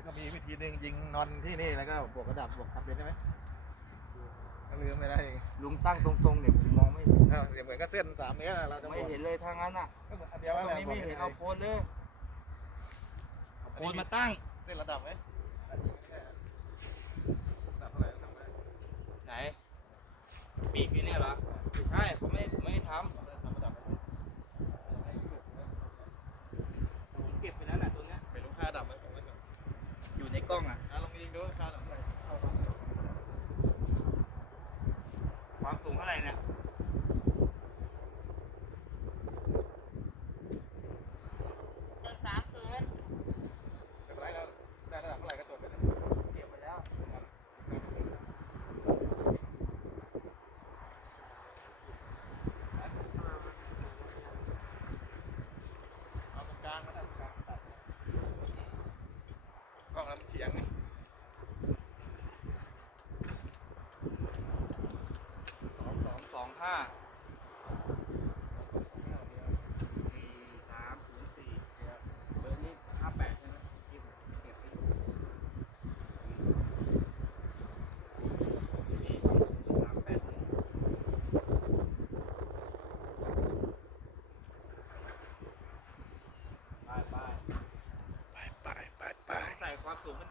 แล้วก็มีวิธีหนึ่งยิงนอนที่นี่แล้วก็บวกกระดับบวกทำเป็นใช่ไหมก็ลืมไม่ได้อีกลุงตั้งตรงๆเนี่ยผมมองไม่เห็นอ้าวเดี๋ยวเหมือนก็เส้นสามเมตรอะเราจะไม่เห็นเลยทางนั้นอะก็เหมือนอันเดี๋เดียยววตรงนี้ไม่เห็นเอาโคนเลยเอาโคนมาตั้งเส้นระดับไหมระดับเท่าไหร่ระดับเท่าไหร่ไหนปีกอยู่เนี่ยเหรอไม่ใช่เขาไม่ผมไม่ได้ททำระดับไหมำผมเก็บไปแล้วน่ะตัวเนี้ย ไม่รู้ค่าดับไหมผมไม่รู้ อยู่ในกล้องอะอะลองยิงดูค่าดับเท่าไหร่ความสูงเท่าไหร่เนี่ย สามศูนย์ ไม่เป็นไรเราได้ระดับเท่าไหร่ก็จดไปเลย เก็บไปแล้ว เอาตรงกลางก็ได้ตรงกลางตัด สียงไงสองสองสองห้าสี่สามศูนย์สี่เบอร์นี้ห้าแปดใช่ไหมที่ผมเก็บไปอยู่นี่สามแปดหนึ่งไปไปไปไปไป ใส่ความสูงมัน